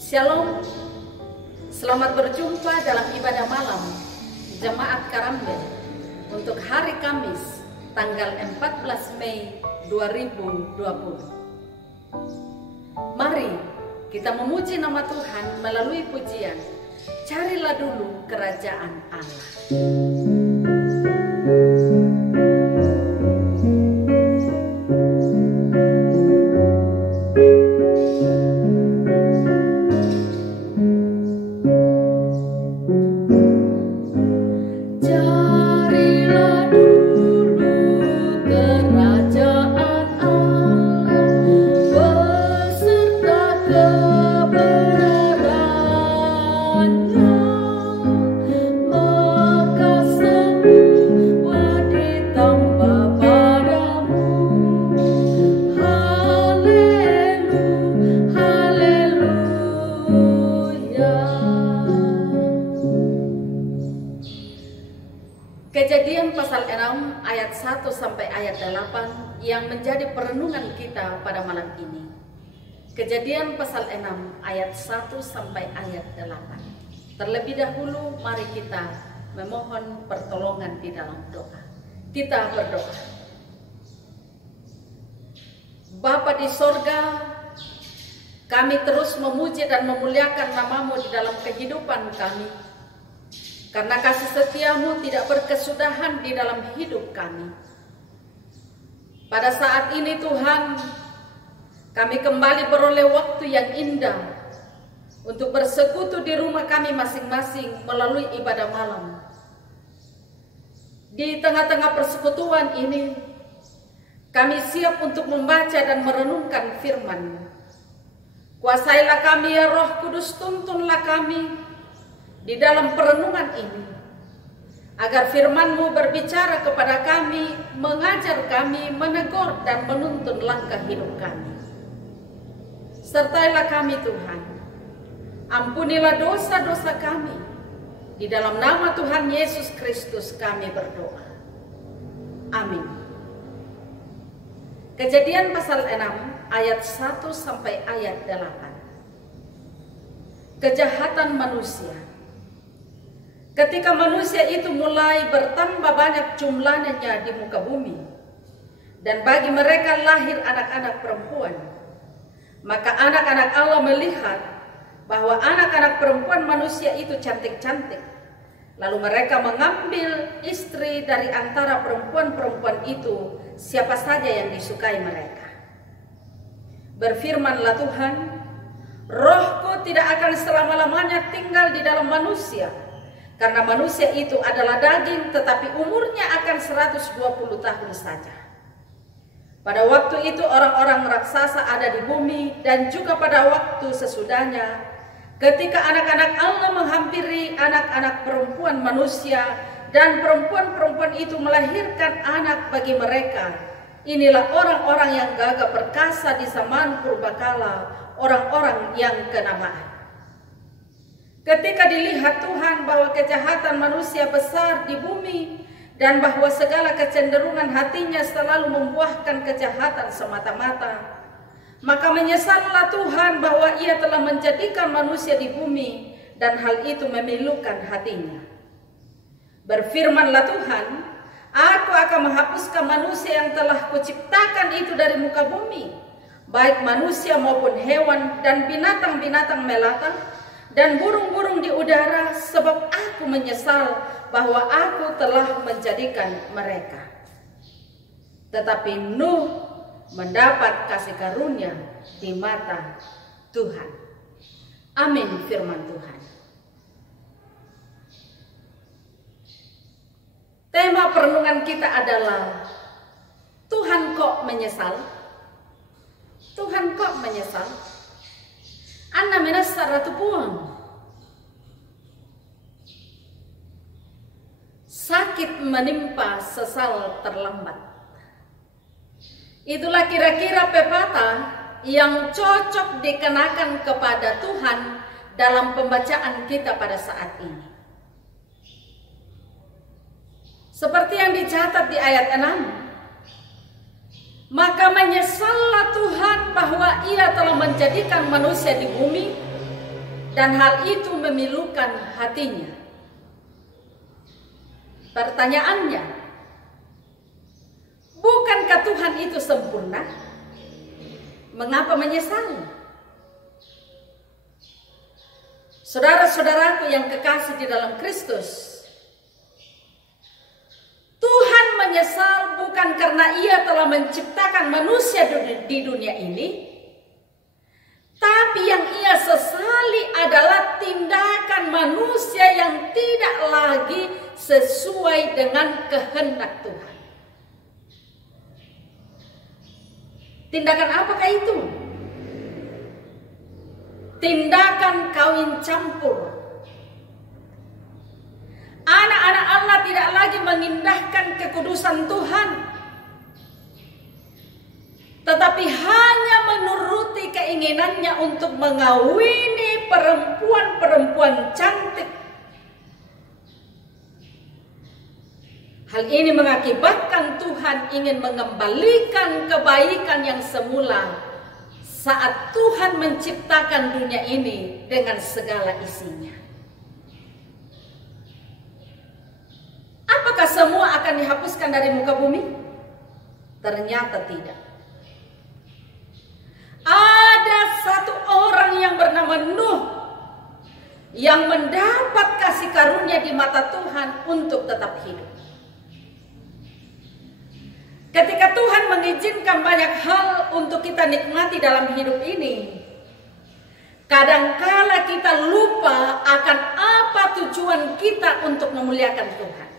Shalom, selamat berjumpa dalam ibadah malam Jemaat Karambel untuk hari Kamis tanggal 14 Mei 2020. Mari kita memuji nama Tuhan melalui pujian Carilah Dulu Kerajaan Allah. Kejadian pasal 6 ayat 1 sampai ayat 8 yang menjadi perenungan kita pada malam ini. Kejadian pasal 6 ayat 1 sampai ayat 8. Terlebih dahulu mari kita memohon pertolongan di dalam doa. Kita berdoa. Bapa di sorga, kami terus memuji dan memuliakan nama-Mu di dalam kehidupan kami. Karena kasih setiamu tidak berkesudahan di dalam hidup kami. Pada saat ini Tuhan, kami kembali beroleh waktu yang indah untuk bersekutu di rumah kami masing-masing melalui ibadah malam. Di tengah-tengah persekutuan ini, kami siap untuk membaca dan merenungkan firman-Mu. Kuasailah kami ya Roh Kudus, tuntunlah kami di dalam perenungan ini, agar firman-Mu berbicara kepada kami, mengajar kami, menegur dan menuntun langkah hidup kami. Sertailah kami Tuhan, ampunilah dosa-dosa kami. Di dalam nama Tuhan Yesus Kristus kami berdoa. Amin. Kejadian pasal 6 ayat 1 sampai ayat 8. Kejahatan manusia. Ketika manusia itu mulai bertambah banyak jumlahnya di muka bumi, dan bagi mereka lahir anak-anak perempuan, maka anak-anak Allah melihat bahwa anak-anak perempuan manusia itu cantik-cantik. Lalu mereka mengambil istri dari antara perempuan-perempuan itu, siapa saja yang disukai mereka. Berfirmanlah Tuhan, Rohku tidak akan selama-lamanya tinggal di dalam manusia, karena manusia itu adalah daging, tetapi umurnya akan 120 tahun saja. Pada waktu itu orang-orang raksasa ada di bumi, dan juga pada waktu sesudahnya, ketika anak-anak Allah menghampiri anak-anak perempuan manusia, dan perempuan-perempuan itu melahirkan anak bagi mereka. Inilah orang-orang yang gagah perkasa di zaman purbakala, orang-orang yang kenamaan. Ketika dilihat Tuhan bahwa kejahatan manusia besar di bumi dan bahwa segala kecenderungan hatinya selalu membuahkan kejahatan semata-mata, maka menyesallah Tuhan bahwa Ia telah menjadikan manusia di bumi dan hal itu memilukan hatinya. Berfirmanlah Tuhan, Aku akan menghapuskan manusia yang telah Kuciptakan itu dari muka bumi, baik manusia maupun hewan dan binatang-binatang melata dan burung-burung di udara, sebab Aku menyesal bahwa Aku telah menjadikan mereka. Tetapi Nuh mendapat kasih karunia di mata Tuhan. Amin firman Tuhan. Tema perenungan kita adalah Tuhan kok menyesal? Tuhan kok menyesal? Anna menasar ratu puang. Sakit menimpa, sesal terlambat. Itulah kira-kira pepatah yang cocok dikenakan kepada Tuhan dalam pembacaan kita pada saat ini. Seperti yang dicatat di ayat 6, maka menyesallah Tuhan bahwa Ia telah menjadikan manusia di bumi dan hal itu memilukan hatinya. Pertanyaannya, bukankah Tuhan itu sempurna? Mengapa menyesal? Saudara-saudaraku yang kekasih di dalam Kristus, Tuhan menyesal bukan karena Ia telah menciptakan manusia di dunia ini, tapi yang Ia sesali adalah tindakan manusia yang tidak lagi sesuai dengan kehendak Tuhan. Tindakan apakah itu? Tindakan kawin campur. Anak-anak Allah tidak lagi mengindahkan kekudusan Tuhan, tetapi hanya menuruti keinginannya untuk mengawini perempuan-perempuan cantik. Hal ini mengakibatkan Tuhan ingin mengembalikan kebaikan yang semula saat Tuhan menciptakan dunia ini dengan segala isinya. Apakah semua akan dihapuskan dari muka bumi? Ternyata tidak. Ada satu orang yang bernama Nuh yang mendapat kasih karunia di mata Tuhan untuk tetap hidup. Ketika Tuhan mengizinkan banyak hal untuk kita nikmati dalam hidup ini, kadangkala kita lupa akan apa tujuan kita untuk memuliakan Tuhan.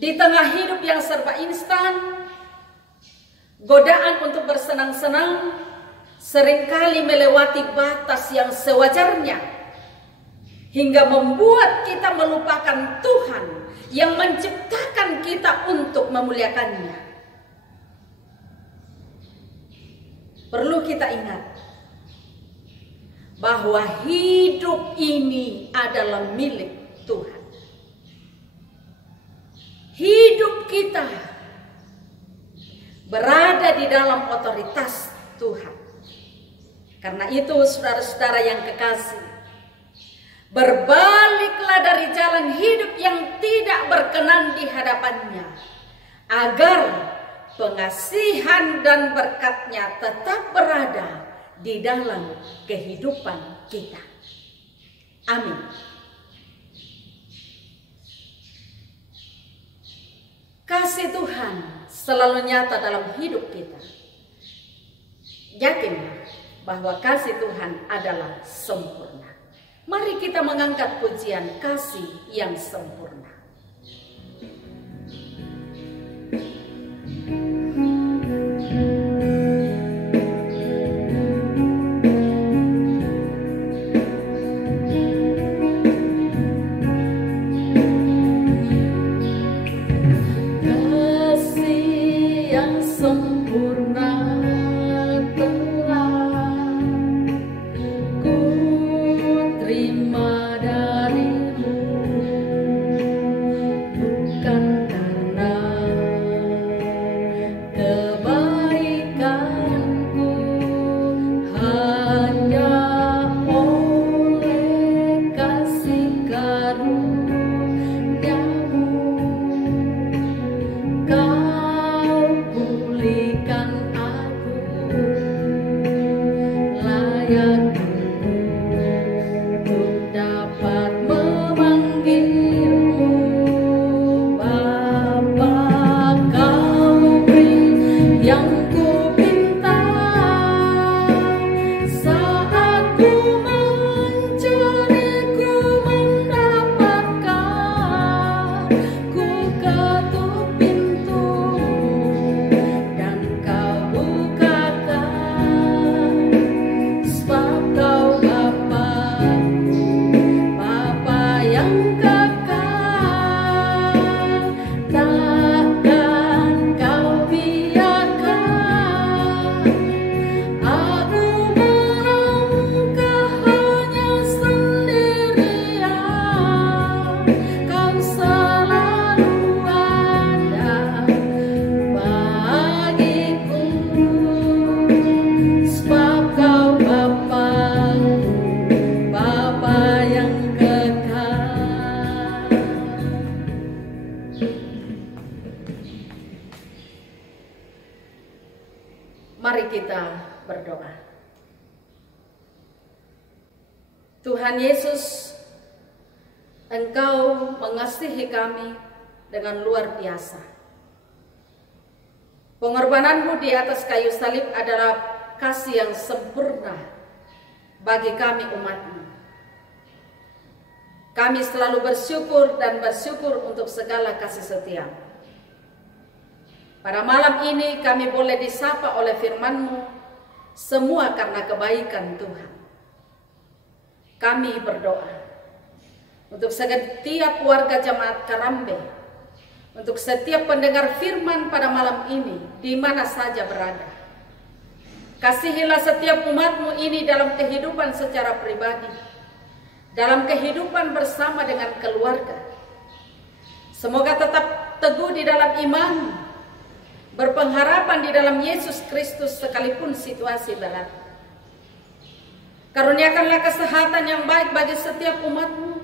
Di tengah hidup yang serba instan, godaan untuk bersenang-senang seringkali melewati batas yang sewajarnya, hingga membuat kita melupakan Tuhan yang menciptakan kita untuk memuliakannya. Perlu kita ingat bahwa hidup ini adalah milik Tuhan. Hidup kita berada di dalam otoritas Tuhan. Karena itu, saudara-saudara yang kekasih, berbaliklah dari jalan hidup yang tidak berkenan di hadapannya, agar pengasihan dan berkat-Nya tetap berada di dalam kehidupan kita. Amin. Kasih Tuhan selalu nyata dalam hidup kita. Yakinlah bahwa kasih Tuhan adalah sempurna. Mari kita mengangkat pujian kasih yang sempurna. Kau Mari kita berdoa. Tuhan Yesus, Engkau mengasihi kami dengan luar biasa. Pengorbananmu di atas kayu salib adalah kasih yang sempurna bagi kami umat-Mu. Kami selalu bersyukur dan bersyukur untuk segala kasih setia. Pada malam ini kami boleh disapa oleh firman-Mu, semua karena kebaikan Tuhan. Kami berdoa untuk setiap warga jemaat Karambe, untuk setiap pendengar firman pada malam ini, di mana saja berada. Kasihilah setiap umat-Mu ini dalam kehidupan secara pribadi, dalam kehidupan bersama dengan keluarga. Semoga tetap teguh di dalam iman, berpengharapan di dalam Yesus Kristus sekalipun situasi berat. Karuniakanlah kesehatan yang baik bagi setiap umat-Mu.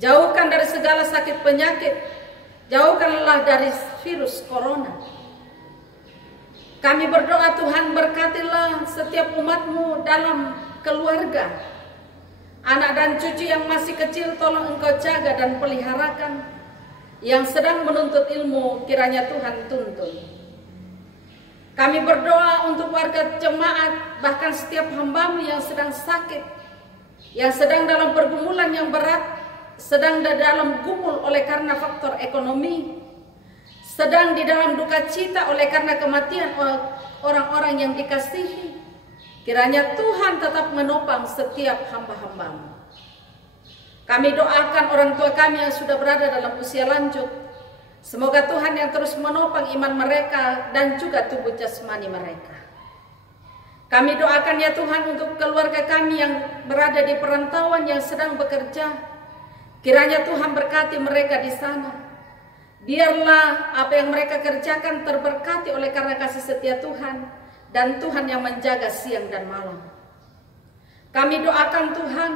Jauhkan dari segala sakit penyakit, jauhkanlah dari virus corona. Kami berdoa Tuhan, berkatilah setiap umat-Mu dalam keluarga. Anak dan cucu yang masih kecil tolong Engkau jaga dan peliharakan. Yang sedang menuntut ilmu kiranya Tuhan tuntun. Kami berdoa untuk warga jemaat, bahkan setiap hamba-Mu yang sedang sakit, yang sedang dalam pergumulan yang berat, sedang dalam gumul oleh karena faktor ekonomi, sedang di dalam duka cita oleh karena kematian orang-orang yang dikasihi. Kiranya Tuhan tetap menopang setiap hamba-hamba-Mu. Kami doakan orang tua kami yang sudah berada dalam usia lanjut. Semoga Tuhan yang terus menopang iman mereka dan juga tubuh jasmani mereka. Kami doakan ya Tuhan untuk keluarga kami yang berada di perantauan yang sedang bekerja. Kiranya Tuhan berkati mereka di sana. Biarlah apa yang mereka kerjakan terberkati oleh karena kasih setia Tuhan. Dan Tuhan yang menjaga siang dan malam. Kami doakan Tuhan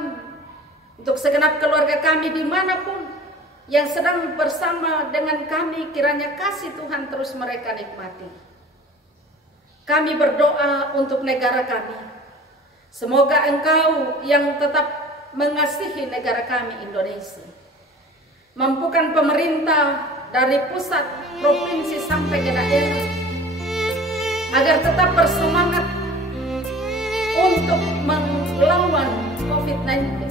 untuk segenap keluarga kami dimanapun yang sedang bersama dengan kami, kiranya kasih Tuhan terus mereka nikmati. Kami berdoa untuk negara kami. Semoga Engkau yang tetap mengasihi negara kami Indonesia. Mampukan pemerintah dari pusat, provinsi sampai ke daerah, agar tetap bersemangat untuk melawan COVID-19.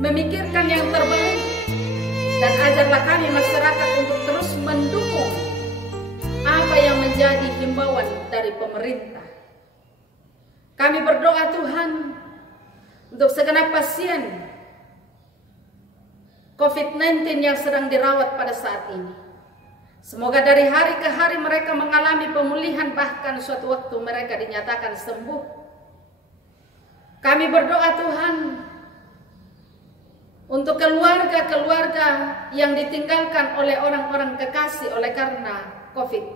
Memikirkan yang terbaik, dan ajarlah kami masyarakat untuk terus mendukung apa yang menjadi himbauan dari pemerintah. Kami berdoa Tuhan untuk segenap pasien COVID-19 yang sedang dirawat pada saat ini. Semoga dari hari ke hari mereka mengalami pemulihan, bahkan suatu waktu mereka dinyatakan sembuh. Kami berdoa Tuhan untuk keluarga-keluarga yang ditinggalkan oleh orang-orang kekasih oleh karena COVID.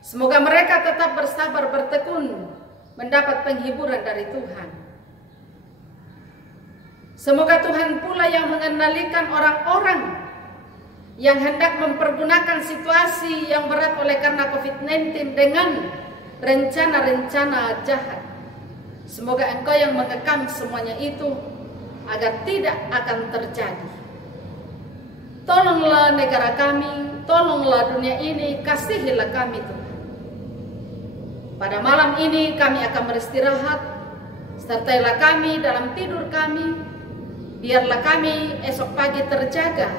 Semoga mereka tetap bersabar bertekun mendapat penghiburan dari Tuhan. Semoga Tuhan pula yang mengendalikan orang-orang yang hendak mempergunakan situasi yang berat oleh karena COVID-19 dengan rencana-rencana jahat. Semoga Engkau yang mengekang semuanya itu agar tidak akan terjadi. Tolonglah negara kami, tolonglah dunia ini, kasihilah kami Tuhan. Pada malam ini kami akan beristirahat, sertailah kami dalam tidur kami, biarlah kami esok pagi terjaga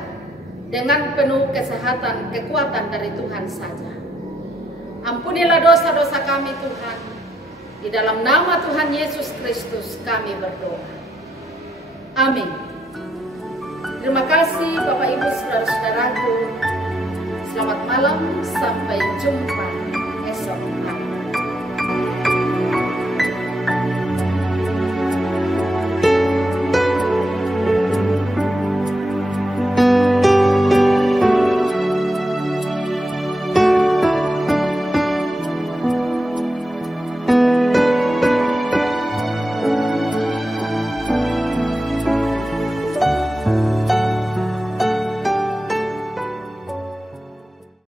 dengan penuh kesehatan, kekuatan dari Tuhan saja. Ampunilah dosa-dosa kami Tuhan. Di dalam nama Tuhan Yesus Kristus kami berdoa. Amin. Terima kasih Bapak Ibu Saudara-saudaraku. Selamat malam, sampai jumpa.